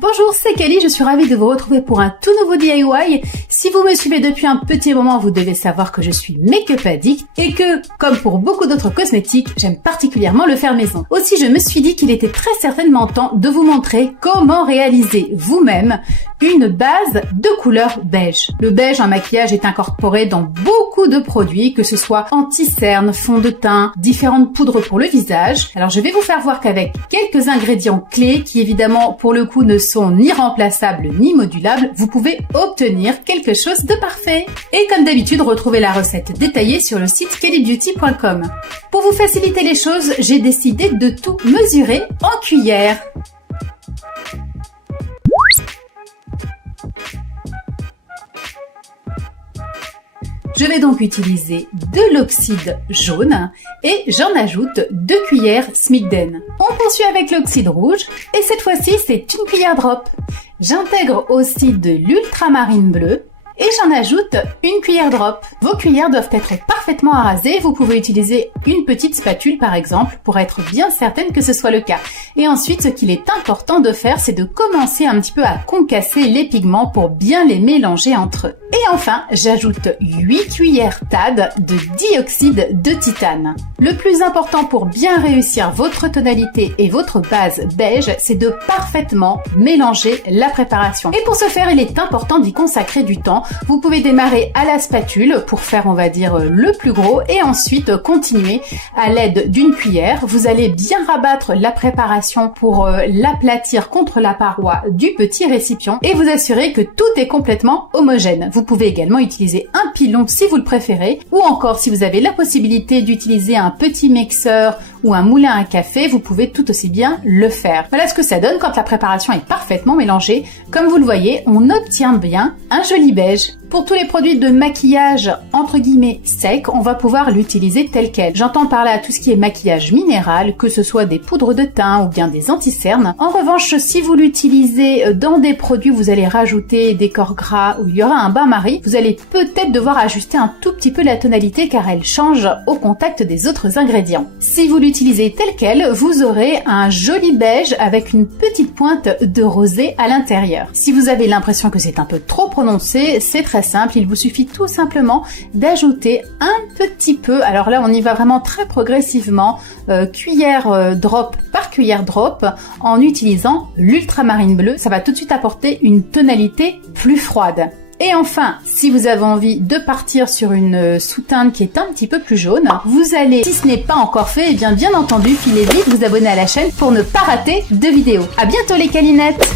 Bonjour, c'est Kelly, je suis ravie de vous retrouver pour un tout nouveau DIY. Si vous me suivez depuis un petit moment, vous devez savoir que je suis make-up addict et que, comme pour beaucoup d'autres cosmétiques, j'aime particulièrement le faire maison. Aussi, je me suis dit qu'il était très certainement temps de vous montrer comment réaliser vous-même une base de couleur beige. Le beige en maquillage est incorporé dans beaucoup de produits, que ce soit anti-cerne, fond de teint, différentes poudres pour le visage. Alors je vais vous faire voir qu'avec quelques ingrédients clés qui évidemment pour le coup ne sont ni remplaçables ni modulables, vous pouvez obtenir quelque chose de parfait. Et comme d'habitude, retrouvez la recette détaillée sur le site kellybeauty.com. Pour vous faciliter les choses, j'ai décidé de tout mesurer en cuillère. Je vais donc utiliser de l'oxyde jaune et j'en ajoute 2 cuillères Smigden. On poursuit avec l'oxyde rouge et cette fois-ci c'est une cuillère drop. J'intègre aussi de l'ultramarine bleue et j'en ajoute une cuillère drop. Vos cuillères doivent être parfaitement arasées. Vous pouvez utiliser une petite spatule par exemple pour être bien certaine que ce soit le cas. Et ensuite, ce qu'il est important de faire, c'est de commencer un petit peu à concasser les pigments pour bien les mélanger entre eux. Et enfin, j'ajoute 8 cuillères TAD de dioxyde de titane. Le plus important pour bien réussir votre tonalité et votre base beige, c'est de parfaitement mélanger la préparation. Et pour ce faire, il est important d'y consacrer du temps. Vous pouvez démarrer à la spatule pour faire, on va dire, le plus gros et ensuite continuer à l'aide d'une cuillère. Vous allez bien rabattre la préparation pour l'aplatir contre la paroi du petit récipient et vous assurer que tout est complètement homogène. Vous pouvez également utiliser un pilon si vous le préférez ou encore si vous avez la possibilité d'utiliser un petit mixeur ou un moulin à café, vous pouvez tout aussi bien le faire. Voilà ce que ça donne quand la préparation est parfaitement mélangée. Comme vous le voyez, on obtient bien un joli beige. Pour tous les produits de maquillage entre guillemets sec, on va pouvoir l'utiliser tel quel. J'entends par là tout ce qui est maquillage minéral, que ce soit des poudres de teint ou bien des anti-cernes. En revanche, si vous l'utilisez dans des produits où vous allez rajouter des corps gras ou il y aura un bain-marie, vous allez peut-être devoir ajuster un tout petit peu la tonalité car elle change au contact des autres ingrédients. Si vous l'utilisez tel quel, vous aurez un joli beige avec une petite pointe de rosé à l'intérieur. Si vous avez l'impression que c'est un peu trop prononcé, c'est très simple, il vous suffit tout simplement d'ajouter un petit peu, alors là on y va vraiment très progressivement, cuillère drop par cuillère drop en utilisant l'ultramarine bleue, ça va tout de suite apporter une tonalité plus froide. Et enfin, si vous avez envie de partir sur une sous-teinte qui est un petit peu plus jaune, vous allez, si ce n'est pas encore fait, et bien entendu, filez vite vous abonner à la chaîne pour ne pas rater de vidéos. À bientôt les câlinettes!